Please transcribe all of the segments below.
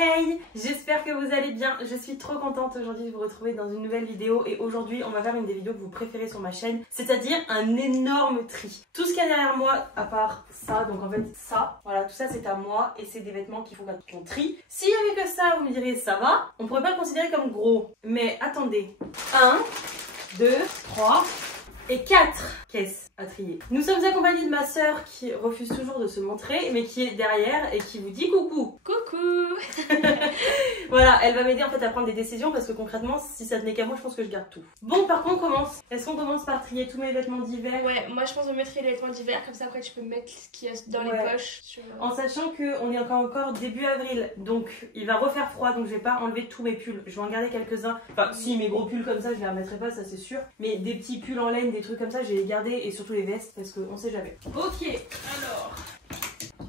Hey, j'espère que vous allez bien. Je suis trop contente aujourd'hui de vous retrouver dans une nouvelle vidéo et aujourd'hui on va faire une des vidéos que vous préférez sur ma chaîne, c'est-à-dire un énorme tri. Tout ce qu'il y a derrière moi, à part ça, donc en fait ça, voilà, tout ça c'est à moi et c'est des vêtements qu'il faut qu'on trie. S'il y avait que ça, vous me direz ça va, on pourrait pas le considérer comme gros. Mais attendez, 1, 2, 3 et 4 caisses à trier. Nous sommes accompagnés de ma soeur qui refuse toujours de se montrer mais qui est derrière et qui vous dit coucou. Coucou. Voilà, elle va m'aider en fait à prendre des décisions parce que concrètement si ça tenait qu'à moi je pense que je garde tout. Bon par contre on commence. Est-ce qu'on commence par trier tous mes vêtements d'hiver? Ouais, moi je pense de mettre les vêtements d'hiver comme ça après tu peux mettre ce qu'il y a dans les poches. En sachant qu'on est encore début avril donc il va refaire froid donc je vais pas enlever tous mes pulls. Je vais en garder quelques-uns. Enfin si mes gros pulls comme ça je les remettrai pas, ça c'est sûr. Mais des petits pulls en laine, des trucs comme ça je vais les garder et surtout les vestes parce qu'on sait jamais. Ok, alors...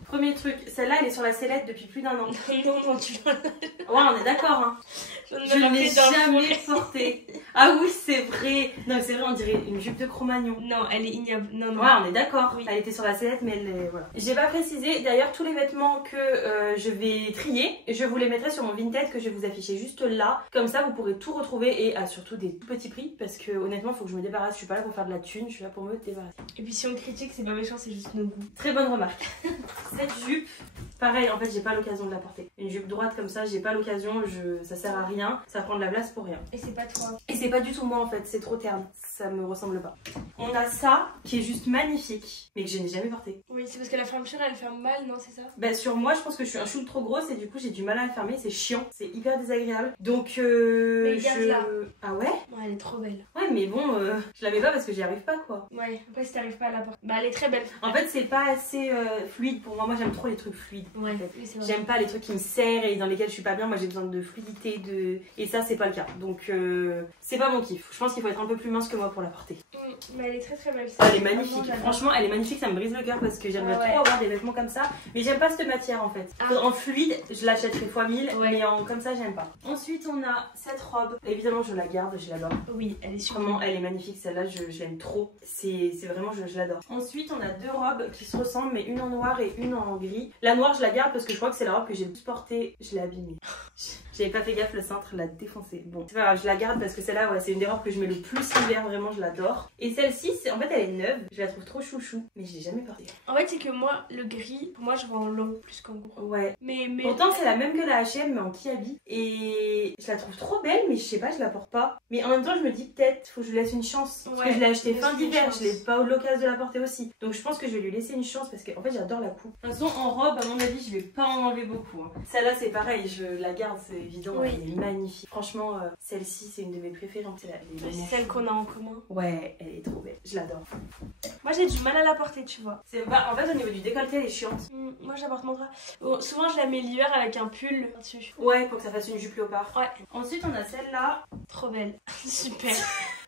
Premier truc, celle-là elle est sur la sellette depuis plus d'un an. Non, tu vas... Ouais, on est d'accord hein. Je ne l'ai jamais portée. Ah oui, c'est vrai. Non, c'est vrai, on dirait une jupe de Cro-Magnon. Non, elle est ignoble. Non, non. Ouais, on est d'accord. Oui. Elle était sur la sellette, mais elle est... Voilà. J'ai pas précisé, d'ailleurs, tous les vêtements que je vais trier, je vous les mettrai sur mon Vinted que je vais vous afficher juste là. Comme ça, vous pourrez tout retrouver et à surtout des tout petits prix. Parce que honnêtement, il faut que je me débarrasse. Je suis pas là pour faire de la thune, je suis là pour me débarrasser. Et puis si on critique, c'est pas méchant, c'est juste nos goûts. Très bonne remarque. Cette jupe, pareil, en fait, j'ai pas l'occasion de la porter. Une jupe droite comme ça, j'ai pas l'occasion, ça sert à rien. Ça prend de la place pour rien. Et c'est pas toi. Et c'est pas du tout moi en fait, c'est trop terne, ça me ressemble pas. On a ça qui est juste magnifique, mais que je n'ai jamais porté. Oui, c'est parce que la fermeture elle ferme mal, non, c'est ça? Bah sur moi je pense que je suis un chou trop grosse et du coup j'ai du mal à la fermer, c'est chiant, c'est hyper désagréable. Donc mais garde-la. Ah ouais? Ouais, elle est trop belle. Ouais mais bon, je la mets pas parce que j'y arrive pas quoi. Ouais, après si t'arrives pas à la porter. Bah elle est très belle. En fait c'est pas assez fluide pour moi, moi j'aime trop les trucs fluides. Ouais, en fait. oui, c'est vrai. J'aime pas les trucs qui me serrent et dans lesquels je suis pas bien, moi j'ai besoin de fluidité, et ça c'est pas le cas. Donc c'est pas mon kiff, je pense qu'il faut être un peu plus mince que moi pour la porter. Mais elle est très très belle. Elle est magnifique, franchement elle est magnifique, ça me brise le cœur parce que j'aimerais trop avoir des vêtements comme ça. Mais j'aime pas cette matière en fait. En fluide, je l'achèterai x1000, mais comme ça j'aime pas. Ensuite on a cette robe, évidemment je la garde, je l'adore. Oui, elle est super. Vraiment elle est magnifique celle-là, je l'aime trop. C'est vraiment, je l'adore. Ensuite on a deux robes qui se ressemblent mais une en noir et une en gris. La noire je la garde parce que je crois que c'est la robe que j'ai le plus portée, je l'ai abîmée. J'avais pas fait gaffe, le cintre l'a défoncé. Bon, c'est pas grave, je la garde parce que celle-là, ouais, c'est une des robes que je mets le plus l'hiver, vraiment, je l'adore. Et celle-ci, en fait, elle est neuve, je la trouve trop chouchou, mais je l'ai jamais portée. En fait, c'est que moi, le gris, pour moi, je vois en long plus qu'en gros. Ouais. Mais... Pourtant, c'est la même que la H&M, mais en kiabi. Et je la trouve trop belle, mais je sais pas, je la porte pas. Mais en même temps, je me dis peut-être, faut que je lui laisse une chance. Parce que je l'ai achetée fin d'hiver, je l'ai pas eu l'occasion de la porter aussi. Donc je pense que je vais lui laisser une chance parce qu'en fait, j'adore la coupe. De toute façon, en robe, à mon avis, je vais pas en enlever beaucoup. Hein. Celle-là, c'est pareil, je la garde, c'est évident. Oui. Elle est magnifique. Franchement, celle-ci, c'est une de mes préférées. C'est celle qu'on a en commun. Ouais, elle est trop belle. Je l'adore. Moi, j'ai du mal à la porter, tu vois. En fait, au niveau du décolleté, elle est chiante. Moi, je la porte mon drap. Bon, souvent, je la mets l'hiver avec un pull dessus. Ouais, pour que ça fasse une jupe léopard. Ouais. Ensuite, on a celle-là. Trop belle. Super.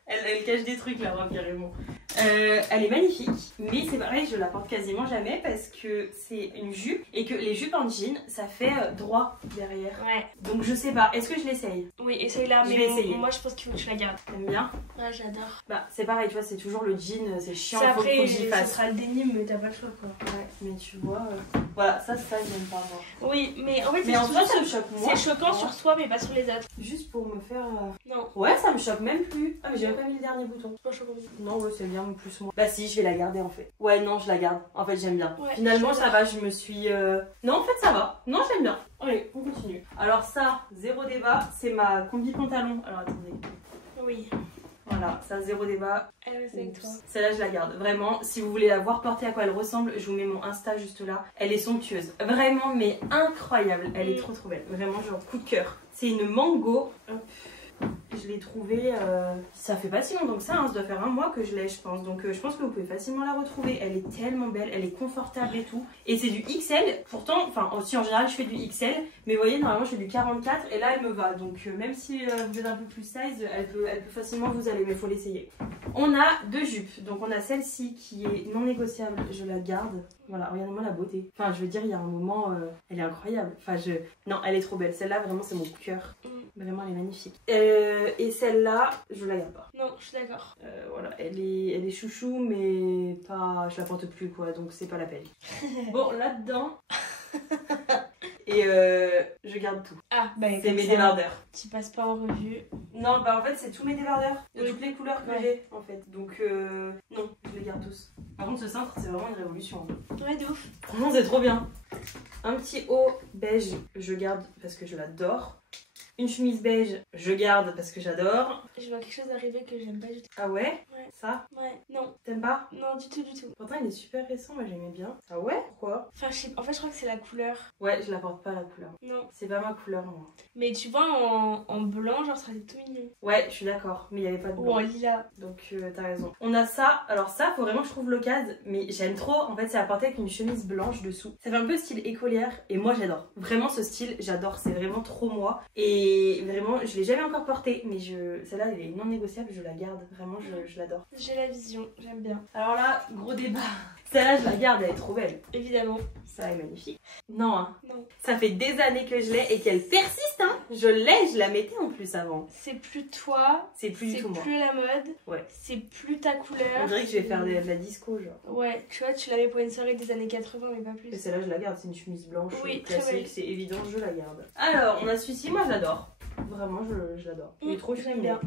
Elle cache des trucs, la robe, carrément. Elle est magnifique, mais c'est pareil, je la porte quasiment jamais parce que c'est une jupe et que les jupes en jean, ça fait droit derrière. Ouais. Donc je sais pas, est-ce que je l'essaye? Oui, essaye-la, mais moi je pense qu'il faut que je la garde. T'aimes bien? Ouais, j'adore. Bah, c'est pareil, tu vois, c'est toujours le jean, c'est chiant, faut que j'y fasse. Ça sera le dénime, mais t'as pas le choix, quoi. Ouais, mais tu vois, voilà, ça j'aime pas moi. Oui, mais en fait, mais en fait, ça me choque moi. C'est choquant sur toi, mais pas sur les autres. Juste pour me faire. Non. Ouais, ça me choque même plus. Ah, mais j'ai même pas mis le dernier bouton. C'est pas choquant. Non, ouais, c'est bien plus moi. Bah, si, je vais la garder en fait. Ouais, non, je la garde. En fait, j'aime bien. Ouais, finalement, ça va, je me suis. Non, en fait, ça va. Non, j'aime bien. Allez, on continue. Alors, ça, zéro débat, c'est ma combi pantalon. Alors, attendez. Oui. Voilà, ça, zéro débat. Elle reste avec toi. Celle-là, je la garde. Vraiment, si vous voulez la voir portée à quoi elle ressemble, je vous mets mon Insta juste là. Elle est somptueuse. Vraiment, mais incroyable. Elle est trop belle. Vraiment, genre coup de cœur. C'est une mango. Hop. Je l'ai trouvée, ça fait pas si longtemps que ça, hein, ça doit faire un mois que je l'ai je pense. Donc je pense que vous pouvez facilement la retrouver. Elle est tellement belle, elle est confortable et tout. Et c'est du XL, pourtant, enfin aussi en général je fais du XL. Mais vous voyez, normalement je fais du 44 et là elle me va. Donc même si vous êtes un peu plus size, elle peut facilement vous aller, mais il faut l'essayer. On a deux jupes, donc on a celle-ci qui est non négociable, je la garde. Voilà, regardez-moi la beauté. Enfin, je veux dire, il y a un moment, elle est incroyable. Enfin, non, elle est trop belle. Celle-là, vraiment, c'est mon coup de cœur. Vraiment, elle est magnifique. Et celle-là, je la garde pas. Non, je suis d'accord. Voilà, elle est chouchou, mais pas, je la porte plus, quoi. Donc, c'est pas la peine. Bon, là-dedans... et je garde tout. Ah, bah C'est mes débardeurs. Tu passes pas en revue. Non, bah en fait, c'est tous mes débardeurs. De Oui. toutes les couleurs que Ouais. j'ai, en fait. Donc, non, je les garde tous. Par contre, ce cintre, c'est vraiment une révolution. Ouais, de ouf. Franchement, c'est trop bien. Un petit haut beige, je garde parce que je l'adore. Une chemise beige, je garde parce que j'adore. Je vois quelque chose arriver que j'aime pas du tout. Ah ouais? Ouais. Ça? Ouais, non. T'aimes pas? Non, du tout, du tout. Pourtant, il est super récent, moi j'aimais bien. Ah ouais? Pourquoi? Enfin, en fait, je crois que c'est la couleur. Ouais, je la porte pas la couleur. Non. C'est pas ma couleur, moi. Mais tu vois, en blanc, genre, ça serait tout mignon. Ouais, je suis d'accord, mais il y avait pas de Ou blanc. en lilas. Donc t'as raison. On a ça, alors ça faut vraiment que je trouve l'occasion, mais j'aime trop, en fait c'est à porter avec une chemise blanche dessous. Ça fait un peu style écolière et moi j'adore. Vraiment ce style, j'adore, c'est vraiment trop moi. Et vraiment, je l'ai jamais encore porté, mais celle-là elle est non négociable, je la garde, vraiment je l'adore. J'ai la vision, j'aime bien. Alors là, gros débat. Celle-là je la garde, elle est trop belle. Évidemment. Ça est magnifique. Non, hein. Non. Ça fait des années que je l'ai et qu'elle persiste, hein. Je la mettais en plus avant. C'est plus toi. C'est plus du tout moi. C'est plus la mode. Ouais. C'est plus ta couleur. On dirait que je vais faire de la disco, genre. Ouais, tu vois, tu l'avais pour une soirée des années 80, mais pas Et plus. celle-là, je la garde, c'est une chemise blanche Oui, très belle. classique, c'est évident, je la garde. Alors, on a celui-ci, moi je l'adore. Vraiment, je l'adore. Il est trop j'aime chou, bien.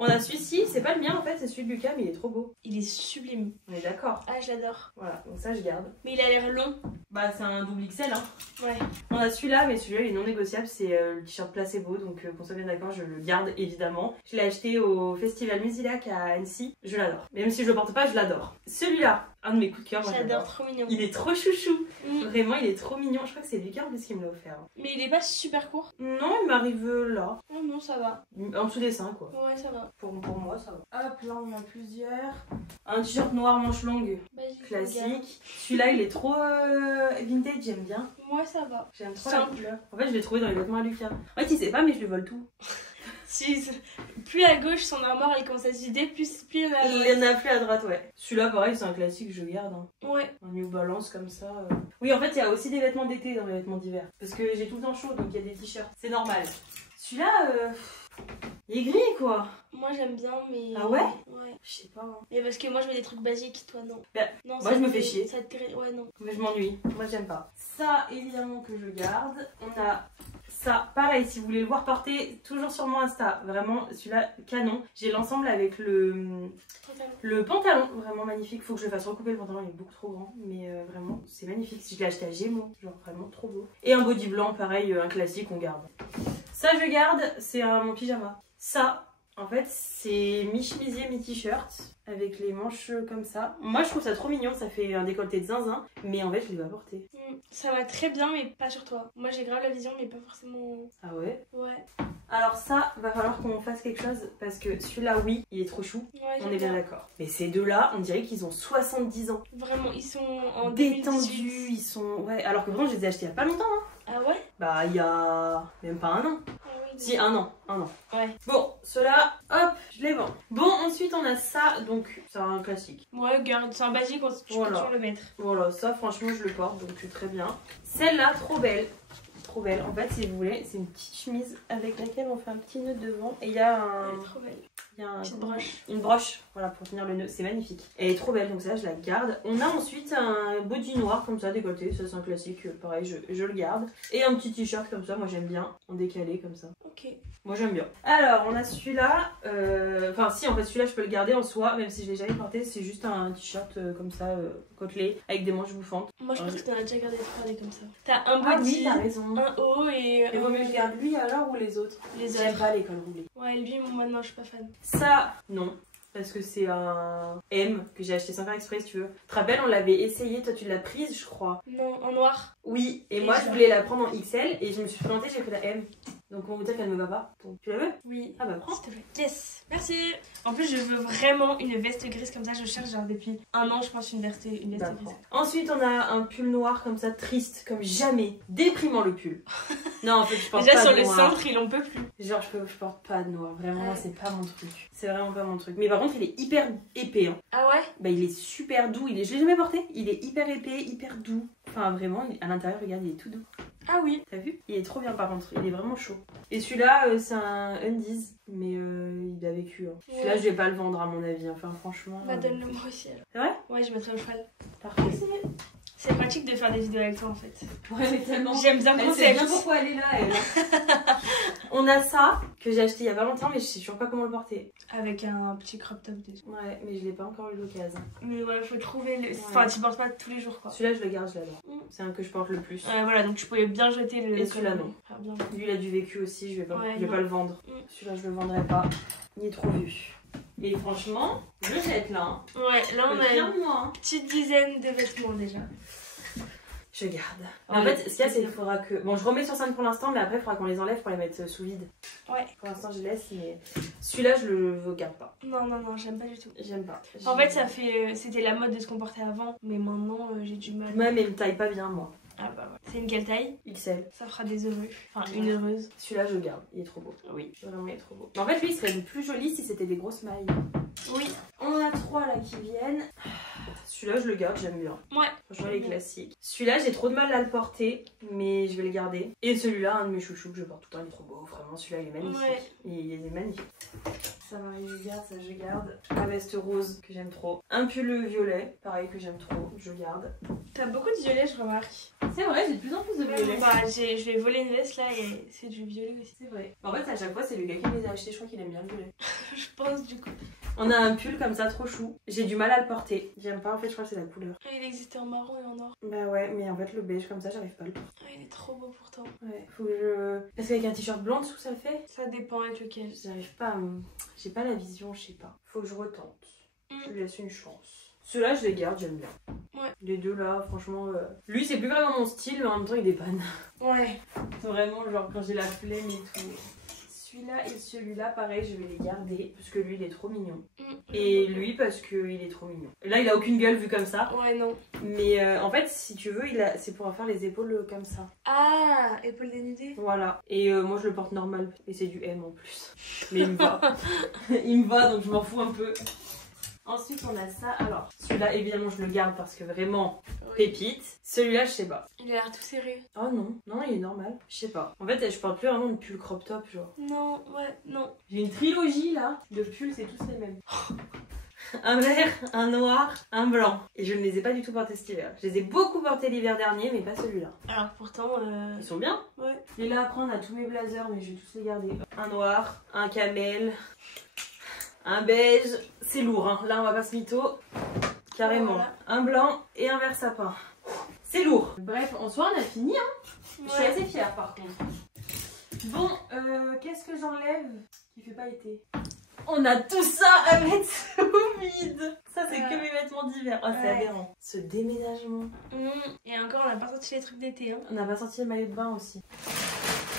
On a celui-ci, c'est pas le mien en fait, c'est celui de Lucas, mais il est trop beau. Il est sublime. On est d'accord. Ah, je l'adore. Voilà, donc ça je garde. Mais il a l'air long. Bah, c'est un double XL, hein. Ouais. On a celui-là, mais celui-là il est non négociable, c'est le t-shirt placebo, donc qu'on soit bien d'accord, je le garde évidemment. Je l'ai acheté au festival Musilac à Annecy, je l'adore. Même si je le porte pas, je l'adore. Celui-là, un de mes coups de cœur, moi J'adore, trop mignon. Il est trop chouchou. Mm. Vraiment, il est trop mignon. Je crois que c'est Lucas en plus qui me l'a offert. Mais il est pas super court. Non, il m'arrive là. Oh non, ça va. En dessous des seins, quoi. Ouais, ça va. Pour moi, ça va. Hop, là, on en a plusieurs. Un t-shirt noir manche longue, Vas-y, regarde. classique. Celui-là, il est trop vintage, j'aime bien. Moi, ça va. J'aime trop la Simple. couleur. En fait, je l'ai trouvé dans les vêtements à Lucas. En fait, il sait pas, mais je lui vole tout. Si, plus à gauche, son armoire, elle commence à se vider, plus il y en a à Il droite. y en a plus à droite, ouais. Celui-là, pareil, c'est un classique, je garde. Hein. Ouais. Un New Balance comme ça. Oui, en fait, il y a aussi des vêtements d'été dans les vêtements d'hiver. Parce que j'ai tout le temps chaud, donc il y a des t-shirts. C'est normal. Celui-là, il est gris, quoi. Moi, j'aime bien, mais... Ah ouais? Ouais. Je sais pas. Hein. Mais parce que moi, je mets des trucs basiques, toi, non. Bah, Non, moi, ça je me te fais chier. Ça te... Ouais, non. Mais je m'ennuie. Moi, j'aime pas. Ça, évidemment, que je garde. On a ça. Pareil, si vous voulez le voir porter, toujours sur mon Insta. Vraiment, celui-là, canon. J'ai l'ensemble avec le pantalon. Vraiment magnifique. Faut que je fasse recouper le pantalon. Il est beaucoup trop grand. Mais vraiment, c'est magnifique. Je l'ai acheté à Gémeaux. Genre, vraiment trop beau. Et un body blanc, pareil, un classique, on garde. Ça, je garde. C'est mon pyjama. Ça, en fait, c'est mi-chemisier, mi-t-shirt, avec les manches comme ça. Moi, je trouve ça trop mignon, ça fait un décolleté de zinzin, mais en fait, je l'ai pas porté. Ça va très bien, mais pas sur toi. Moi, j'ai grave la vision, mais pas forcément... Ah ouais? Ouais. Alors ça, va falloir qu'on fasse quelque chose, parce que celui-là, oui, il est trop chou, Ouais, on est bien d'accord. Mais ces deux-là, on dirait qu'ils ont 70 ans. Vraiment, ils sont en Détendus, 2018. ils sont... Ouais, alors que vraiment, je les ai achetés il y a pas longtemps, hein. Ah ouais? Bah, il y a même pas un an. Ah oui. Si, un an. Ouais. Bon, ceux-là, hop, je les vends. Bon, ensuite, on a ça, donc c'est un classique. Ouais, garde, c'est un basique, tu peux toujours le mettre. Voilà, ça franchement je le porte donc très bien. Celle-là, trop belle. Trop belle. En fait, si vous voulez, c'est une petite chemise avec laquelle on fait un petit nœud devant. Et il y a un... Elle est trop belle. Il y a Petite broche. Une broche, voilà, pour tenir le nœud. C'est magnifique. Elle est trop belle, donc ça, je la garde. On a ensuite un body noir comme ça, décolleté. Ça, c'est un classique. Pareil, je le garde. Et un petit t-shirt comme ça. Moi, j'aime bien. En décalé comme ça. Ok. Moi, j'aime bien. Alors, on a celui-là. Enfin, si, en fait, celui-là, je peux le garder en soi, même si je l'ai jamais porté. C'est juste un t-shirt comme ça, côtelé, avec des manches bouffantes. Moi, je pense que t'en as déjà gardé 3 comme ça. T'as un Ah body, oui, t'as raison. un haut et... Et vaut mieux que je garde lui alors ou les autres? Les J'aime autres. pas les cols roulés. Ouais, lui, maintenant, je suis pas fan. Ça, non. Parce que c'est un M que j'ai acheté sans faire exprès, si tu veux. Tu te rappelles, on l'avait essayé, toi tu l'as prise, je crois. Non, en noir. Oui, et Et moi ça. je voulais la prendre en XL et je me suis présentée, j'ai pris la M. Donc on va dire qu'elle me va pas. Donc, tu la veux? Oui. Ah bah prends. S'il te plaît. Yes. Merci. En plus, je veux vraiment une veste grise comme ça. Je cherche genre depuis un an, je pense, une veste Bah, grise. prends. Ensuite, on a un pull noir comme ça, triste, comme jamais. Déprimant le pull. Non, en fait, je porte Déjà, pas sur de le noir. centre, il en peut plus. Genre, je porte pas de noir. Vraiment, Ouais. c'est pas mon truc. C'est vraiment pas mon truc. Mais par contre, il est hyper épais. Hein. Ah ouais? Bah, il est super doux. Je l'ai jamais porté. Il est hyper épais, hyper doux. Enfin, vraiment, à l'intérieur, regarde, il est tout doux. Ah oui. T'as vu? Il est trop bien par contre, il est vraiment chaud. Et celui-là, c'est un Undies, mais il a vécu. Hein. Celui-là, Ouais. je vais pas le vendre à mon avis. Enfin, franchement. Bah, donne-le moi aussi alors. C'est vrai? Ouais, je mettrai au cheval. Parfait. C'est pratique de faire des vidéos avec toi en fait. Ouais, mais tellement. J'aime bien le Elle sait concept. bien pourquoi elle est là, elle. On a ça que j'ai acheté il y a pas longtemps, mais je sais toujours pas comment le porter. Avec un petit crop top déjà. Ouais, mais je l'ai pas encore eu l'occasion. Mais ouais, faut trouver le. Ouais. Enfin, tu portes pas tous les jours quoi. Celui-là, je le garde, je l'adore. Mm. C'est un que je porte le plus. Voilà, donc tu pouvais bien jeter le. Et celui-là, non. Ah, bien. Lui, il a du vécu aussi, je vais pas, Ouais, je vais non. pas le vendre. Mm. Celui-là, je le vendrai pas. Il est trop vu. Et franchement, je jette là. Hein. Ouais, là on a Bien une moi. Hein. petite dizaine de vêtements déjà. Je garde. Ouais, En fait, ce qu'il y a, c'est c'est qu'il faudra que. Bon, je remets sur scène pour l'instant, mais après, il faudra qu'on les enlève pour les mettre sous vide. Ouais. Pour l'instant, je laisse, mais celui-là, je le garde pas. Non, j'aime pas du tout. J'aime pas. En fait, ça fait. C'était la mode de ce qu'on portait avant, mais maintenant j'ai du mal. Ouais, mais il me taille pas bien, moi. Ah bah ouais. C'est une quelle taille? XL. Ça fera des heureux. Enfin, Ouais. une heureuse. Celui-là, je le garde. Il est trop beau. Oui. Vraiment, il est trop beau. Mais en fait, lui, il serait plus joli si c'était des grosses mailles. Oui. On a 3 là qui viennent. Celui-là, je le garde, j'aime bien. Ouais. Franchement, il est classique. Celui-là, j'ai trop de mal à le porter, mais je vais le garder. Et celui-là, un de mes chouchous que je porte tout le temps, il est trop beau. Vraiment, celui-là, il est magnifique. Ouais. Il est magnifique. Ça va, je garde, ça je garde. La veste rose que j'aime trop. Un pull violet, pareil que j'aime trop, je garde. T'as beaucoup de violet, je remarque. C'est vrai, j'ai de plus en plus de violet. Bah, je vais voler une veste là et c'est du violet aussi. C'est vrai. En fait, à chaque fois, c'est le gars qui me les a achetés, je crois qu'il aime bien le violet. Je pense du coup. On a un pull comme ça, trop chou. J'ai du mal à le porter. J'aime pas, en fait, je crois que c'est la couleur. Ah, il existait en marron et en or. Bah ouais, mais en fait, le beige comme ça, j'arrive pas à le porter. Ah, il est trop beau pourtant. Ouais, faut que je. Parce qu'avec un t-shirt blanc dessous, ça le fait. Ça dépend avec lequel. J'arrive pas à. J'ai pas la vision, je sais pas. Faut que je retente. Mm. Je lui laisse une chance. Ceux-là, je les garde, j'aime bien. Ouais. Les deux là, franchement. Lui, c'est plus vraiment mon style, mais en même temps, il dépanne. Ouais. C'est vraiment genre quand j'ai la flemme et tout. Celui-là et celui-là, pareil, je vais les garder. Parce que lui, il est trop mignon. Et lui, parce qu'il est trop mignon. Là, il a aucune gueule vu comme ça. Ouais, non. Mais en fait, si tu veux, c'est pour en faire les épaules comme ça. Ah, épaule dénudée. Voilà. Et moi, je le porte normal. Et c'est du M en plus. Mais il me va. Il me va, donc je m'en fous un peu. Ensuite, on a ça. Alors, celui-là, évidemment, je le garde parce que vraiment, pépite. Celui-là, je sais pas. Il a l'air tout serré. Oh non, non, il est normal. Je sais pas. En fait, je porte plus vraiment de pull crop top, genre. Non, ouais, non. J'ai une trilogie là de pulls, c'est tous les mêmes. Un vert, un noir, un blanc. Et je ne les ai pas du tout portés cet hiver. Je les ai beaucoup portés l'hiver dernier, mais pas celui-là. Alors pourtant, Ils sont bien. ouais. Et là, après, on a tous mes blazers, mais je vais tous les garder. Un noir, un camel, un beige. C'est lourd, hein. Là, on va pas se mytho. Carrément. Voilà. Un blanc et un vert sapin. C'est lourd. Bref, en soi, on a fini, hein. Je suis Ouais. assez fière, par contre. Bon, qu'est-ce que j'enlève qui fait pas été? On a tout ça à mettre sous vide. Ça, c'est que mes vêtements d'hiver. Oh, c'est Ouais. aberrant. Ce déménagement. Et encore, on n'a pas sorti les trucs d'été. Hein. On n'a pas sorti le maillot de bain aussi.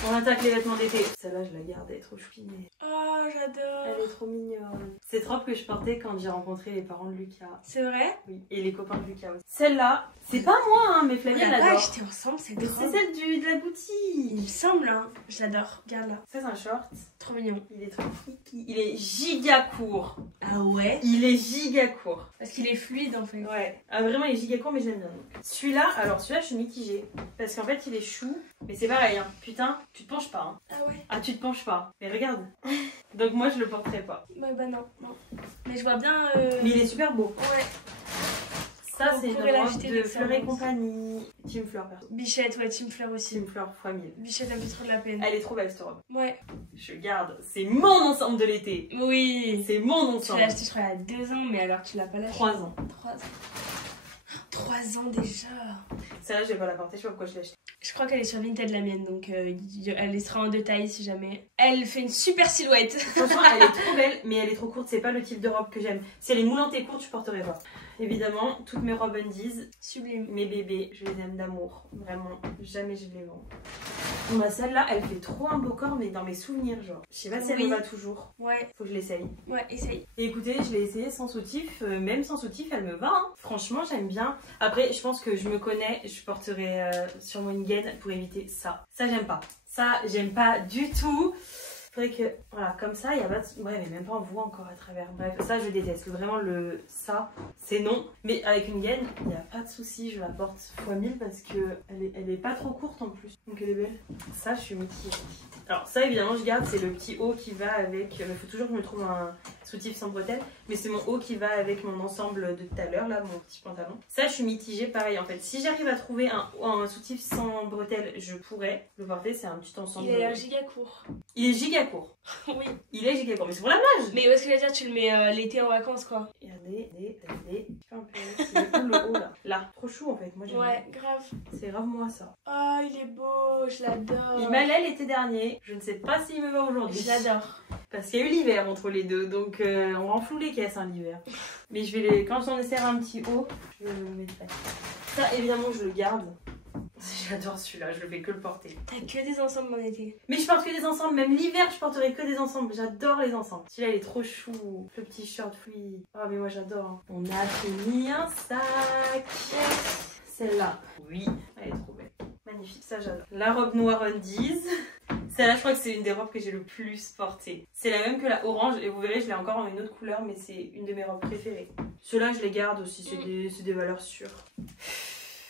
On attaque les vêtements d'été. Celle-là, je la garde, elle est trop choupinée. Oh, j'adore. Elle est trop mignonne. C'est trop que je portais quand j'ai rencontré les parents de Lucas. C'est vrai? Oui, et les copains de Lucas aussi. Celle-là, c'est pas moi, hein, mais On Flavie, l'a elle pas l'adore. acheté ensemble, c'est Mais trop. c'est celle de la Il me boutique. semble, hein. Je l'adore. Regarde là. Ça, c'est un short. Trop mignon. Il est trop kiki. Il est giga court. Ah ouais? Il est giga court. Parce qu'il est fluide en fait. Ouais. Ah, vraiment, il est giga court, mais j'aime bien. Donc. Celui-là, alors celui-là, je suis mitigée. Parce qu'en fait, il est chou. Mais c'est pareil, hein. Putain, tu te penches pas. Hein. Ah ouais? Ah, tu te penches pas. Mais regarde. Donc, moi, je le porterai pas. Bah non, non. Mais je vois bien. Mais il est super beau. Ouais. Ça, On c'est une pourrait robe l'acheter de avec Fleur ça, et je compagnie. Team Fleur, perso. Bichette, ouais, Team Fleur aussi. Team Fleur fois 1000. Bichette, elle me fait trop de la peine. Elle est trop belle, cette robe. Ouais. Je garde. C'est mon ensemble de l'été. Oui. C'est mon Tu ensemble. l'as acheté, je crois, il y a 2 ans, mais alors tu l'as pas lâché. 3 ans. 3 ans. 3 ans déjà. Celle-là, je vais pas la porter. Je sais pas pourquoi je l'ai achetée. Je crois qu'elle est sur Vinted la mienne, donc elle sera en 2 tailles si jamais. Elle fait une super silhouette. Franchement, elle est trop belle, mais elle est trop courte. C'est pas le type de robe que j'aime. Si elle est moulante et courte, je porterai pas. Évidemment, toutes mes robes undies, Sublime. mes bébés, je les aime d'amour. Vraiment, jamais je les vends. On a celle-là, elle fait trop un beau corps, mais dans mes souvenirs, genre. Je sais pas si elle Oui. me va toujours. Ouais, Faut que je l'essaye. ouais, essaye. Et écoutez, je l'ai essayé sans soutif. Même sans soutif, elle me va. Hein. Franchement, j'aime bien. Après, je pense que je me connais. Je porterai sûrement une gaine pour éviter ça. Ça, j'aime pas. Ça, j'aime pas du tout. Faudrait que, voilà, comme ça, il y a pas de... Ouais, mais même pas on voit encore à travers. Bref, ça, je déteste. Vraiment, ça, c'est non. Mais avec une gaine, il n'y a pas de souci. Je la porte x 1000 parce que elle est pas trop courte en plus. Donc, elle est belle. Ça, je suis mitigée. Alors ça évidemment je garde, c'est le petit haut qui va avec, il faut toujours que je me trouve un soutif sans bretelles, mais c'est mon haut qui va avec mon ensemble de tout à l'heure, là, mon petit pantalon. Ça je suis mitigée, pareil en fait, si j'arrive à trouver un soutif sans bretelles, je pourrais le porter, c'est un petit ensemble. Il a l'air giga court. Il est giga court. Oui. Il est giga court, mais c'est pour la plage. Mais où est-ce que je veux dire, tu le mets l'été en vacances quoi. Regardez, c'est le haut là. Là, trop chou en fait, moi j'aime. Ouais, grave. C'est grave moi ça. Oh, il est beau, je l'adore. Il m'allait l'été dernier, je ne sais pas s'il me va aujourd'hui. Je l'adore. Parce qu'il y a eu l'hiver entre les deux, donc on renfloue les caisses hein, l'hiver. Mais je vais quand j'en essaierai un petit haut, je le mettrai. Ça évidemment je le garde. J'adore celui-là, je ne vais que le porter. T'as que des ensembles en été. Mais je porte que des ensembles, même l'hiver je porterai que des ensembles. J'adore les ensembles. Celui-là il est trop chou. Le petit short free. Ah mais moi j'adore. Hein. On a fini un sac. Celle-là. Oui, elle est trop belle. Magnifique, ça j'adore. La robe noire Undies. Celle-là, je crois que c'est une des robes que j'ai le plus portée. C'est la même que la orange et vous verrez, je l'ai encore en une autre couleur, mais c'est une de mes robes préférées. Ceux-là, je les garde aussi, c'est des valeurs sûres.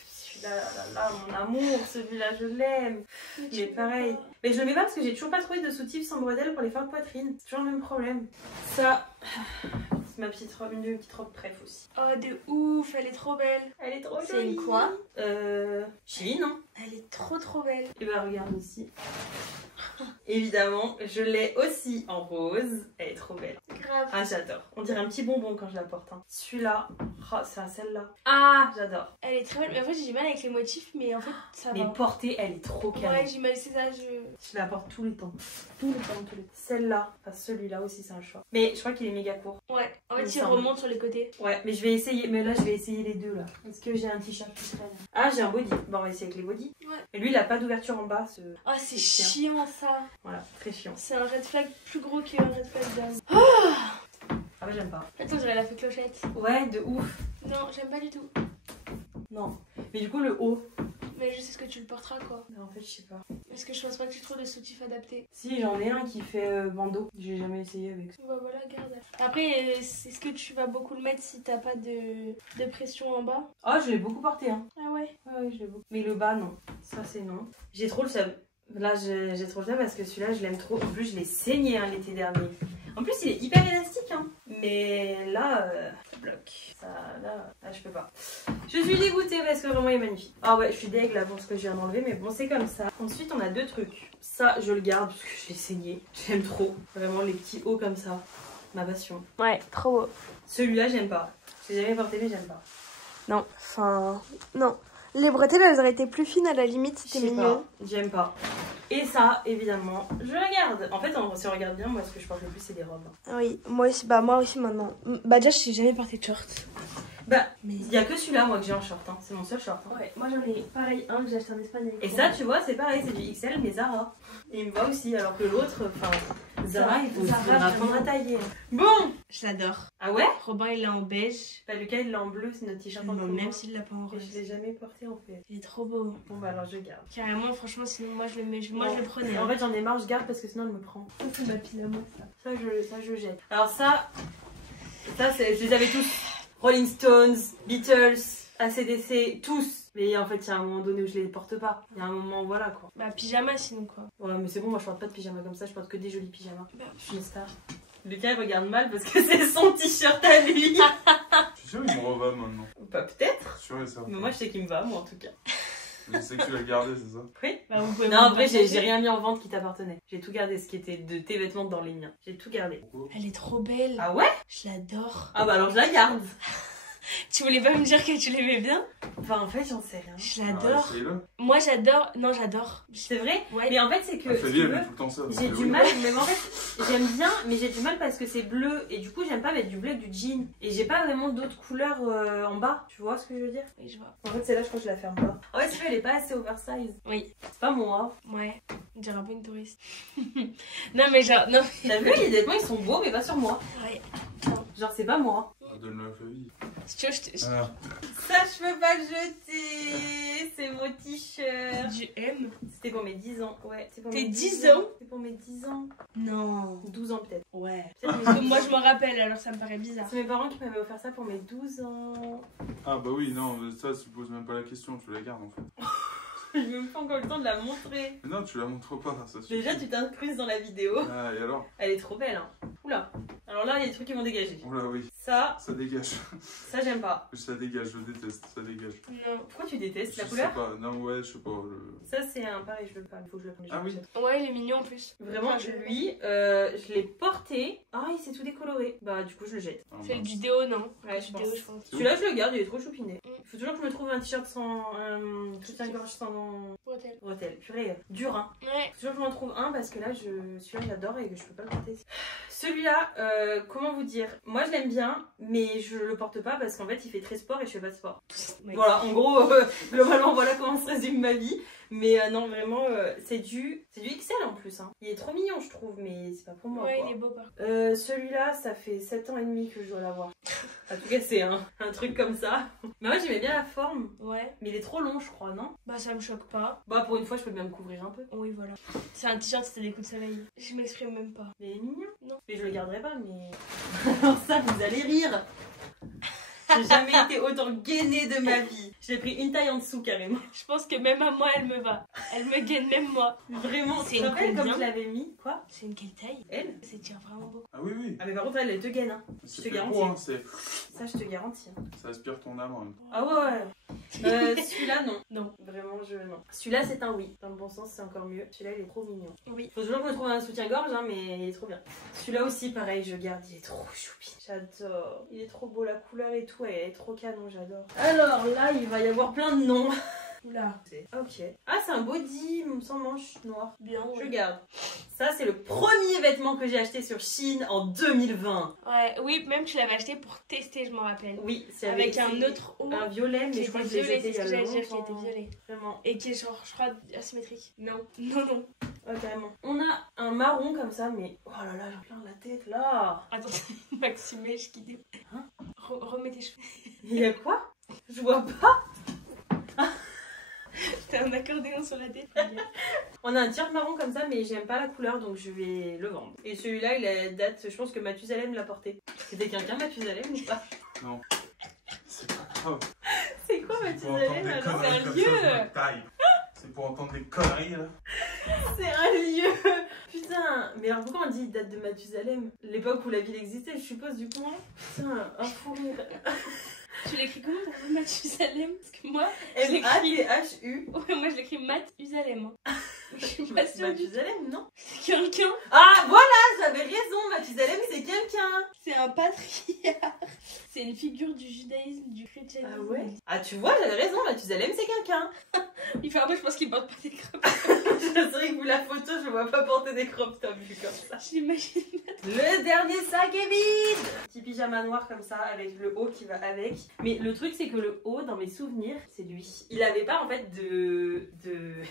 Celui-là, mon amour, celui-là, je l'aime. Il est pareil. Mais je le mets pas parce que j'ai toujours pas trouvé de soutif sans bretelles pour les fins de poitrine. C'est toujours le même problème. Ça, c'est ma petite robe, une de mes petites robes préf aussi. Oh, de ouf, elle est trop belle. Elle est trop jolie. C'est une quoi? Chili, non? Elle est trop belle. Et bah regarde aussi. Évidemment, je l'ai aussi en rose. Elle est trop belle. Grave. Ah, j'adore. On dirait un petit bonbon quand je la porte. Hein. Celui-là, oh, c'est celle-là. Ah, j'adore. Elle est très belle. Mais en fait, j'ai du mal avec les motifs, mais en fait, ça Mais va. portée, elle est trop calme. Ouais, j'ai mal, c'est ça. Je la porte tout le temps. Tout le temps. Celle-là, enfin celui-là aussi, c'est un choix. Mais je crois qu'il est méga court. Ouais, en fait, il semble. remonte sur les côtés. Ouais, mais je vais essayer. Mais là, je vais essayer les deux là. Est-ce que j'ai un t-shirt qui traîne? Ah, j'ai un body. Bon, on va essayer avec les bodys. Ouais. Et lui, il a pas d'ouverture en bas. Oh, c'est chiant ça. Voilà, très chiant. C'est un red flag plus gros qu'un red flag d'homme. Ah ouais, j'aime pas. Attends, j'aurais la fait clochette. Ouais, de ouf. Non, j'aime pas du tout. Non. Mais du coup, le haut. Mais je sais ce que tu le porteras quoi. Non, en fait, je sais pas. Est-ce que je pense pas que tu trouves de soutif adapté? Si, j'en ai un qui fait bandeau. J'ai jamais essayé avec ça. Bah voilà, garde. Après, est-ce que tu vas beaucoup le mettre si t'as pas de pression en bas? Ah, je l'ai beaucoup porté, hein. Ah ouais? Ouais, je l'ai beaucoup. Mais le bas, non. Ça, c'est non. J'ai trop le seum. Là, j'ai trop le seum parce que celui-là, je l'aime trop. En plus, je l'ai saigné hein, l'été dernier. En plus, il est hyper élastique, hein. Mais là, ça bloque. Ça, là, je peux pas. Je suis dégoûtée parce que vraiment, il est magnifique. Ah ouais, je suis deg là pour ce que je viens d'enlever, mais bon, c'est comme ça. Ensuite, on a deux trucs. Ça, je le garde parce que je l'ai saigné. J'aime trop. Vraiment, les petits hauts comme ça. Ma passion. Ouais, trop beau. Celui-là, j'aime pas. Je l'ai jamais porté, mais j'aime pas. Non, enfin... Non. Les bretelles, elles auraient été plus fines à la limite, c'était mignon. J'aime pas. Et ça, évidemment, je la garde. En fait, si on regarde bien, moi, ce que je porte le plus, c'est des robes. Oui, moi aussi maintenant. Bah déjà, je n'ai jamais porté de short. Bah, il y a que celui-là, moi, que j'ai en short. Hein. C'est mon seul short. Hein. Ouais, moi j'en ai pareil un que j'ai acheté en Espagne. Et ça, tu vois, c'est pareil, c'est du XL, mais Zara. Et il me va aussi, alors que l'autre, enfin, Zara, il faut apprendre à tailler. Bon, je l'adore. Ah ouais? Robin, il l'a en beige. Bah, Lucas, il l'a en bleu, c'est notre t-shirt en commun. Même s'il l'a pas en rose. Je l'ai jamais porté, en fait. Il est trop beau. Bon, bah, alors je garde. Carrément, franchement, sinon, moi je le mets. Moi, je le prenais. En fait, j'en ai marre, je garde parce que sinon, elle me prend. Ça, c'est ma pyjama, ça. Ça, je jette. Alors, ça, je les avais tous. Rolling Stones, Beatles, AC/DC, tous. Mais en fait, il y a un moment donné où je les porte pas. Il y a un moment, voilà quoi. Bah, pyjama sinon quoi. Ouais, mais c'est bon, moi je porte pas de pyjama comme ça, je porte que des jolis pyjamas. Bah, je suis une star. Lucas, il regarde mal parce que c'est son t-shirt à lui. Je suis sûr qu'il me reva maintenant. Bah, peut-être. Sûr et certain. Mais moi, je sais qu'il me va, moi en tout cas. Je sais que tu l'as gardé, c'est ça? Oui. Bah, vous pouvez non, en vrai, j'ai rien mis en vente qui t'appartenait. J'ai tout gardé, ce qui était de tes vêtements dans les miens. J'ai tout gardé. Pourquoi? Elle est trop belle. Ah ouais? Je l'adore. Ah bah alors je la garde. Tu voulais pas me dire que tu l'aimais bien? Enfin, en fait, j'en sais rien. Je l'adore. Ah, moi, j'adore. Non, j'adore. C'est vrai? Ouais. Mais en fait, c'est que. Ophélie, elle met tout le temps ça. J'ai du mal, mais en fait, j'aime bien, mais j'ai du mal parce que c'est bleu. Et du coup, j'aime pas mettre du bleu avec du jean. Et j'ai pas vraiment d'autres couleurs en bas. Tu vois ce que je veux dire? Oui, je vois. En fait, celle-là, je crois que je la ferme pas. En fait, elle est pas assez oversize. Oui. C'est pas moi. Ouais. On dirait un peu une touriste. Non, mais genre. Non. T'as vu, les vêtements, ils sont beaux, mais pas sur moi. Ouais. Genre, c'est pas moi. Ah, donne-le à Flavie. Si tu veux, je te. Ah. Ça, je peux pas le jeter. C'est mon t-shirt. Du M. C'était pour mes 10 ans. Ouais. Tes 10 ans? C'est pour mes 10 ans. Non. 12 ans peut-être. Ouais. Peut-être mes Parce que 12 moi, ans. je m'en rappelle, alors ça me paraît bizarre. C'est mes parents qui m'avaient offert ça pour mes 12 ans. Ah bah oui, non, ça tu poses même pas la question, tu la gardes en fait. J'ai même pas encore le temps de la montrer. Mais non, tu la montres pas, ça suffit. Déjà, tu t'incrustes dans la vidéo. Ah, et alors? Elle est trop belle, hein. Oula. Alors là, il y a des trucs qui vont dégager. Oula, oui. Ça dégage. ça j'aime pas. Ça dégage, je déteste, ça dégage. Non. Pourquoi tu détestes la Je couleur? sais pas, non, ouais, je sais pas. Ça, c'est un pareil, je veux pas. Il faut que je le prenne. Ah oui. Ouais, il est mignon en plus. Vraiment, Enfin, lui, je l'ai porté. Ah, il s'est tout décoloré. Bah, du coup, je le jette. Ah, C'est le mince. du déo, non? Ouais, je Du pense. déo, je pense. Celui-là, je le garde, il est trop choupiné. Il faut toujours que je me trouve un t-shirt sans. Soutien-gorge sans. Bretelle. Bretelle. Purée, dur, hein. Ouais. Faut toujours que je m'en trouve un parce que là, celui-là, j'adore et que je peux pas le porter. Celui-là, comment vous dire? Moi, je l'aime bien, mais je le porte pas parce qu'en fait, il fait très sport et je fais pas de sport. Ouais. Voilà, en gros, globalement, voilà comment se résume ma vie. Mais non, vraiment, c'est du XL en plus. Hein. Il est trop mignon, je trouve, mais c'est pas pour moi. Ouais, quoi. il est beau par contre. Celui-là, ça fait 7 ans et demi que je dois l'avoir. En tout cas, c'est un truc comme ça. Mais moi, j'aimais bien la forme. Ouais. Mais il est trop long, je crois, non? Bah, ça me choque pas. Bah, pour une fois, je peux bien me couvrir un peu. Oui, voilà. C'est un t-shirt, c'était des coups de soleil. Je m'exprime même pas. Mais il est mignon. Non. Mais je le garderai pas, mais. Alors, ça, vous allez rire. J'ai jamais été autant gainée de ma vie. J'ai pris une taille en dessous, carrément. Je pense que même à moi, elle me va. Elle me gaine, même moi. Vraiment, C'est tu te rappelles combien comme je l'avais mis? Quoi? C'est une quelle taille? Elle? Ça tire vraiment beaucoup. Ah oui, oui. Ah, mais par contre, elle te gaine, hein. C'est te fait garantis. pour, hein, c'est... Ça, je te garantis. Hein. Ça aspire ton âme en même temps. Ah ouais. Celui-là, non. Non. Vraiment, non. Celui-là, c'est un oui. Dans le bon sens, c'est encore mieux. Celui-là, il est trop mignon. Oui. Faut toujours que je trouve un soutien-gorge, hein, mais il est trop bien. Celui-là aussi, pareil, je garde. Il est trop choupi. J'adore. Il est trop beau, la couleur et tout. Elle est trop canon, j'adore. Alors là, il va y avoir plein de noms. Oula. Ok. Ah, c'est un body sans manches noires. Bien, Je ouais. garde. Ça, c'est le premier vêtement que j'ai acheté sur Shein en 2020. Ouais, oui, même tu l'avais acheté pour tester, je m'en rappelle. Oui, c'est Avec un autre haut. Un violet, mais Qui je crois était que je l'ai violet, jeté c'est il ce y a que j'allais dire, qui longtemps. était violet. Vraiment. Et qui est genre, je crois, asymétrique. Non. Non, non. Ouais, carrément. On a un marron comme ça, mais oh là là, j'ai plein la tête là. Attends, Maximèche qui dé... Hein? Remets tes cheveux. Il y a quoi? Je vois pas. T'as un accordéon sur la tête. On a un t-shirt marron comme ça, mais j'aime pas la couleur, donc je vais le vendre. Et celui-là, il a date, je pense que Mathusalem l'a porté. C'était quelqu'un Mathusalem ou pas? Non. C'est pas grave. C'est quoi C'est pour entendre Mathusalem des alors? conneries un comme lieu. ça, je me taille. C'est pour entendre des conneries, là. C'est un lieu. Putain, mais alors pourquoi on dit date de Mathusalem? L'époque où la ville existait, je suppose, du coup. Putain, un fou rire. Tu l'écris comment pour vous, Mathusalem? Parce que moi, M-A-T-H-U. ouais, moi je l'écris Mathusalem. Je suis pas sûre du tout. Mathusalem, non? Quelqu'un, Ah, voilà, j'avais raison, Mathusalem, c'est quelqu'un. c'est un patriarche. C'est une figure du judaïsme, du christianisme. Ah ouais? Ah, tu vois, j'avais raison, Mathusalem, c'est quelqu'un. Il fait un peu, je pense qu'il porte pas des crop. C'est vrai que vous la photo, je vois pas porter des crop tops vu comme ça. Je l'imagine. Le dernier sac est vide. Petit pyjama noir comme ça avec le haut qui va avec. Mais le truc c'est que le haut dans mes souvenirs c'est lui. Il avait pas en fait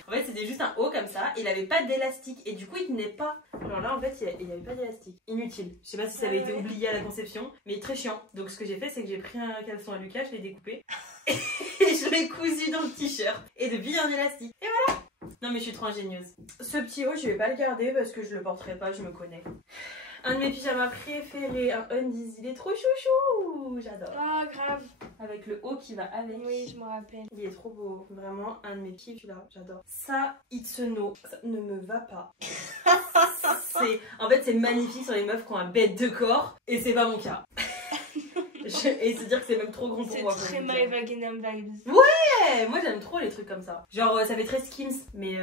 En fait c'était juste un haut comme ça. Il avait pas d'élastique et du coup il tenait pas. Alors là en fait il y avait pas d'élastique. Inutile. Je sais pas si ça avait été oublié à la conception, mais très chiant. Donc ce que j'ai fait c'est que j'ai pris un caleçon à Lucas, je l'ai découpé et je l'ai cousu dans le t-shirt. Et depuis il y a un élastique. Et voilà. Non mais je suis trop ingénieuse. Ce petit haut je vais pas le garder parce que je le porterai pas, je me connais. Un de mes pyjamas préférés, un undies, il est trop chouchou, j'adore. Ah, grave. Avec le haut qui va avec. Oui, je me rappelle. Il est trop beau, vraiment un de mes kiffs là, j'adore. Ça, It's a no, ça ne me va pas. En fait c'est magnifique sur les meufs qui ont un bête de corps et c'est pas mon cas. Et se dire que c'est même trop grand pour C'est moi. très My Wagenham vibes. Ouais, moi j'aime trop les trucs comme ça. Genre ça fait très Skims, mais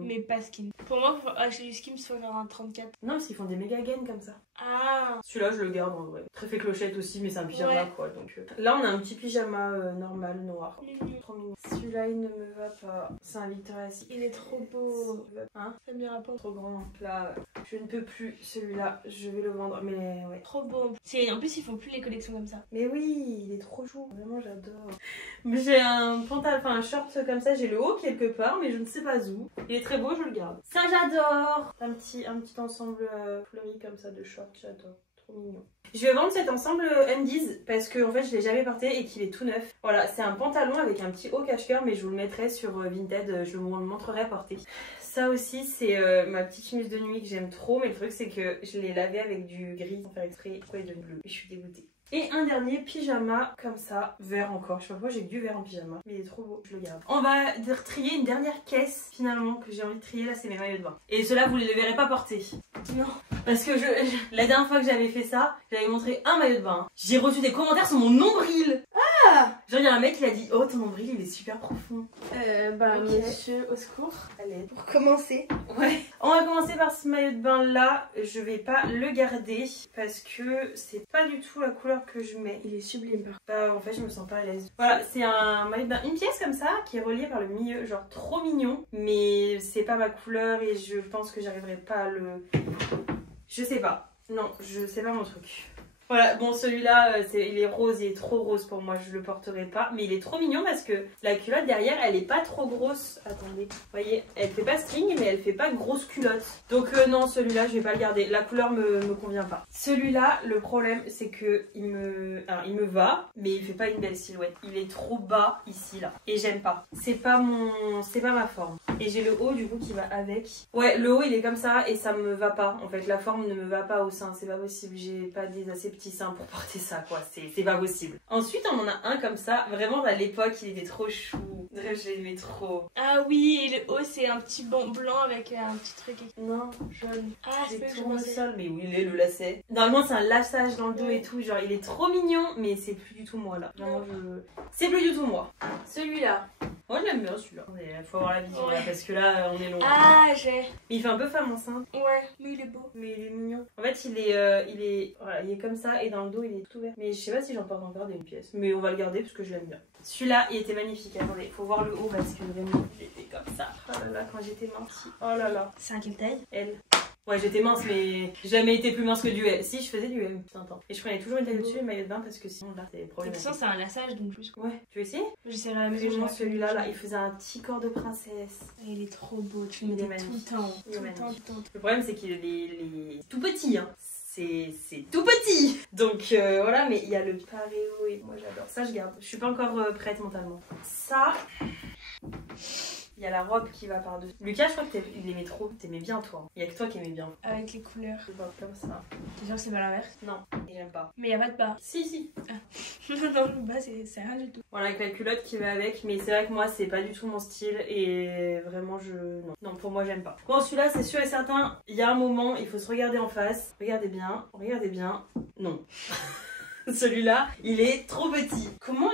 Mais pas skin. Pour moi, pour acheter du Skims, il faut faire un 34. non parce qu'ils font des méga gains comme ça. Ah. Celui-là, je le garde en vrai. Très fait clochette aussi, mais c'est un pyjama Ouais. quoi. Donc, là, on a un petit pyjama normal, noir. Mignon. Trop mignon. Celui-là, il ne me va pas. C'est un Victoria's Secret. Il est trop beau. Hein? Ça me rapport. Trop grand. Là, je ne peux plus. Celui-là, je vais le vendre. Mais ouais. Trop beau. En plus, ils font plus les collections comme ça. Mais oui, il est trop chou. Vraiment, j'adore. J'ai un pantalon, enfin un short comme ça. J'ai le haut quelque part, mais je ne sais pas où. Il est très beau, je le garde. Ça, j'adore. Un petit ensemble fleuri comme ça de short. J'adore. Trop mignon. Je vais vendre cet ensemble undies parce que en fait je l'ai jamais porté et qu'il est tout neuf. Voilà, c'est un pantalon avec un petit haut cache-cœur, mais je vous le mettrai sur Vinted, je vous le montrerai porté. Ça aussi c'est ma petite chemise de nuit que j'aime trop, mais le truc c'est que je l'ai lavé avec du gris sans faire exprès. Pourquoi il est devenu bleu? Je suis dégoûtée. Et un dernier pyjama comme ça, vert encore. Je sais pas pourquoi j'ai que du vert en pyjama, mais il est trop beau, je le garde. On va trier une dernière caisse finalement que j'ai envie de trier. Là, c'est mes maillots de bain. Et ceux-là, vous ne les verrez pas porter. Non. Parce que la dernière fois que j'avais fait ça, j'avais montré un maillot de bain. J'ai reçu des commentaires sur mon nombril. Ah! Genre, il y a un mec qui a dit: oh, ton nombril, il est super profond. Okay. Monsieur, au secours. Allez. Pour commencer. Ouais. On va commencer par ce maillot de bain là. Je vais pas le garder parce que c'est pas du tout la couleur que je mets. Il est sublime. Bah, en fait, je me sens pas à l'aise. Voilà, c'est un maillot de bain, une pièce comme ça qui est reliée par le milieu, genre trop mignon. Mais c'est pas ma couleur et je pense que j'arriverai pas à le. Je sais pas. Non, je sais pas mon truc. Voilà, bon celui-là, il est rose, il est trop rose pour moi, je le porterai pas. Mais il est trop mignon parce que la culotte derrière, elle est pas trop grosse. Attendez, vous voyez, elle fait pas string, mais elle fait pas grosse culotte. Donc non, celui-là, je vais pas le garder. La couleur me convient pas. Celui-là, le problème, c'est que il me va, mais il fait pas une belle silhouette. Il est trop bas ici, là. Et j'aime pas. C'est pas ma forme. Et j'ai le haut, du coup, qui va avec. Ouais, le haut, il est comme ça et ça me va pas. En fait, la forme ne me va pas au sein. C'est pas possible. J'ai pas des assez petits seins pour porter ça, quoi. C'est pas possible. Ensuite, on en a un comme ça. Vraiment, à l'époque, il était trop chou. Je l'aimais trop. Ah oui, et le haut, c'est un petit banc blanc avec un petit truc. Non, jaune. Ah, c'est c'est tout au sol. Mais où il est, le lacet? Normalement, c'est un laçage dans le dos Ouais. et tout. Genre, il est trop mignon, mais c'est plus du tout moi, là. Vraiment, c'est plus du tout moi. Celui-là. Moi, je l'aime bien, celui-là. Il faut avoir la vision, là, parce que là, on est long. Ah, j'ai. Mais il fait un peu femme enceinte. Ouais, mais il est beau. Mais il est mignon. En fait, il est comme ça et dans le dos, il est tout ouvert. Mais je sais pas si j'en porte encore des pièces. Mais on va le garder parce que je l'aime bien. Celui-là, il était magnifique. Attendez, faut voir le haut parce que vraiment, il était comme ça. Oh là là, quand j'étais mince. Oh là là. C'est à quelle taille? Elle. Ouais, j'étais mince, mais j'ai jamais été plus mince que du M. Si, je faisais du M, c'est un temps. Et je prenais toujours une taille dessus et maillot de bain parce que sinon, là, c'est De toute problématique. façon, c'est un laçage donc plus. Ouais, tu veux essayer? J'essaierai à la maison. Vraiment, celui-là, là, il faisait un petit corps de princesse. Il est trop beau, tu Il le est mets tout le magnifique. temps. Il est Tout le temps, magnifique. tout le temps. Le problème, c'est qu'il est tout petit, hein. C'est tout petit. Donc voilà, mais il y a le paréo et moi j'adore. Ça, je garde. Je suis pas encore prête mentalement. Ça, il y a la robe qui va par-dessus. Lucas, je crois que il aimait trop. T'aimais bien, toi. Il y a que toi qui aimais bien. Avec les couleurs. Je vois comme ça. T'es sûr que c'est pas l'inverse? Non, et j'aime pas. Mais y a pas de bas. Si. Non, le bas, c'est rien du tout. Voilà, avec la culotte qui va avec. Mais c'est vrai que moi, c'est pas du tout mon style. Et vraiment, non, pour moi, j'aime pas. Bon, celui-là, c'est sûr et certain. Il y a un moment, il faut se regarder en face. Regardez bien. Non. Celui-là, il est trop petit. Comment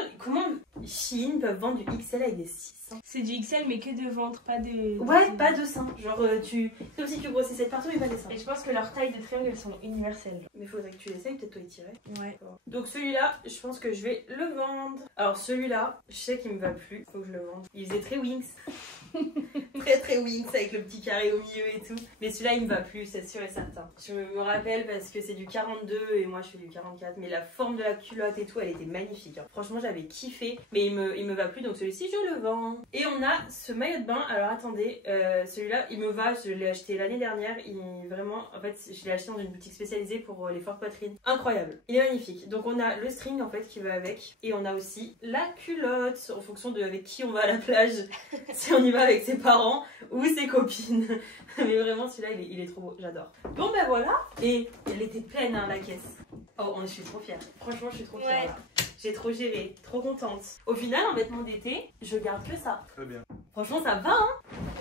Shein peuvent vendre du XL avec des 6 seins? C'est du XL, mais que de ventre, pas de. Ouais, pas de seins. Genre, c'est comme si tu grossissais de partout, mais pas des seins. Et je pense que leurs tailles de triangle, elles sont universelles. Mais faudrait que tu l'essayes, peut-être toi y tirer. Ouais. Donc celui-là, je pense que je vais le vendre. Alors celui-là, je sais qu'il me va plus. Faut que je le vende. Il faisait très Wings. très Wings avec le petit carré au milieu et tout. Mais celui-là, il me va plus, c'est sûr et certain. Je me rappelle parce que c'est du 42 et moi je fais du 44. Mais la forme de la culotte et tout, elle était magnifique. Hein. Franchement, j'avais kiffé. Mais il me va plus, donc celui-ci, je le vends. Et on a ce maillot de bain. Alors attendez, celui-là, il me va. Je l'ai acheté l'année dernière. En fait, je l'ai acheté dans une boutique spécialisée pour les fortes poitrines. Incroyable. Il est magnifique. Donc on a le string en fait qui va avec. Et on a aussi la culotte en fonction de avec qui on va à la plage. Si on y va avec ses parents ou ses copines. Mais vraiment, celui-là, il est trop beau. J'adore. Bon, ben voilà. Et elle était pleine, hein, la caisse. Oh, je suis trop fière. Franchement, je suis trop fière. Ouais. Là. J'ai trop géré. Trop contente. Au final, en vêtements d'été, je garde que ça. Très bien. Franchement, ça va, hein.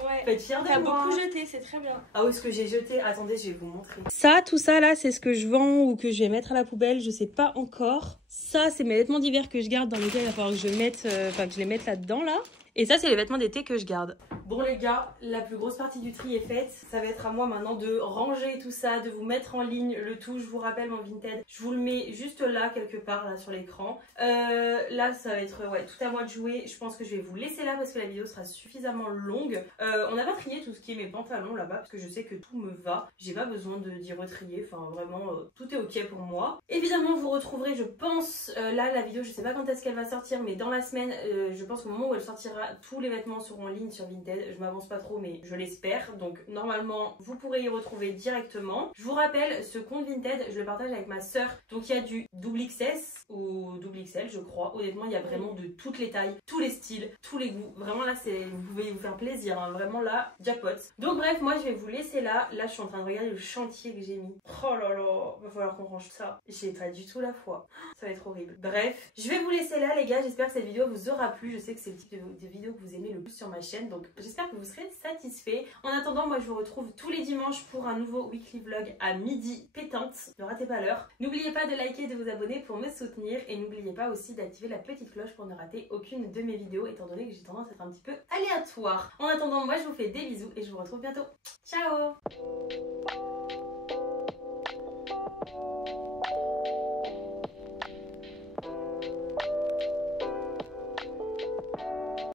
Ouais. Faut être fière de T'as moi. beaucoup jeté, c'est très bien. Ah oui, ce que j'ai jeté. Attendez, je vais vous montrer. Ça, tout ça là, c'est ce que je vends ou que je vais mettre à la poubelle, je sais pas encore. Ça, c'est mes vêtements d'hiver que je garde dans lesquels il va falloir que je les mette là-dedans là. Et ça, c'est les vêtements d'été que je garde. Bon les gars, la plus grosse partie du tri est faite. Ça va être à moi maintenant de ranger tout ça, de vous mettre en ligne le tout. Je vous rappelle mon Vinted. Je vous le mets juste là, quelque part, là sur l'écran. Là, ça va être tout à moi de jouer. Je pense que je vais vous laisser là parce que la vidéo sera suffisamment longue. On n'a pas trié tout ce qui est mes pantalons là-bas parce que je sais que tout me va. J'ai pas besoin d'y retrier. Enfin, vraiment, tout est ok pour moi. Évidemment, vous retrouverez, je pense, là, la vidéo, je sais pas quand est-ce qu'elle va sortir, mais dans la semaine, je pense qu'au moment où elle sortira, ça, tous les vêtements seront en ligne sur Vinted. Je m'avance pas trop, mais je l'espère. Donc normalement, vous pourrez y retrouver directement. Je vous rappelle, ce compte Vinted, je le partage avec ma sœur. Donc il y a du double XS ou double XL, je crois. Honnêtement, il y a vraiment de toutes les tailles, tous les styles, tous les goûts. Vraiment là, vous pouvez vous faire plaisir. Hein. Vraiment là, jackpot. Donc bref, moi je vais vous laisser là. Là, je suis en train de regarder le chantier que j'ai mis. Oh là là, va falloir qu'on range ça. J'ai pas du tout la foi. Ça va être horrible. Bref, je vais vous laisser là les gars. J'espère que cette vidéo vous aura plu. Je sais que c'est le type de vidéo que vous aimez le plus sur ma chaîne. Donc j'espère que vous serez satisfaits. En attendant, moi je vous retrouve tous les dimanches pour un nouveau weekly vlog à midi pétante. Ne ratez pas l'heure. N'oubliez pas de liker et de vous abonner pour me soutenir. Et n'oubliez pas aussi d'activer la petite cloche pour ne rater aucune de mes vidéos, étant donné que j'ai tendance à être un petit peu aléatoire. En attendant, moi je vous fais des bisous et je vous retrouve bientôt. Ciao!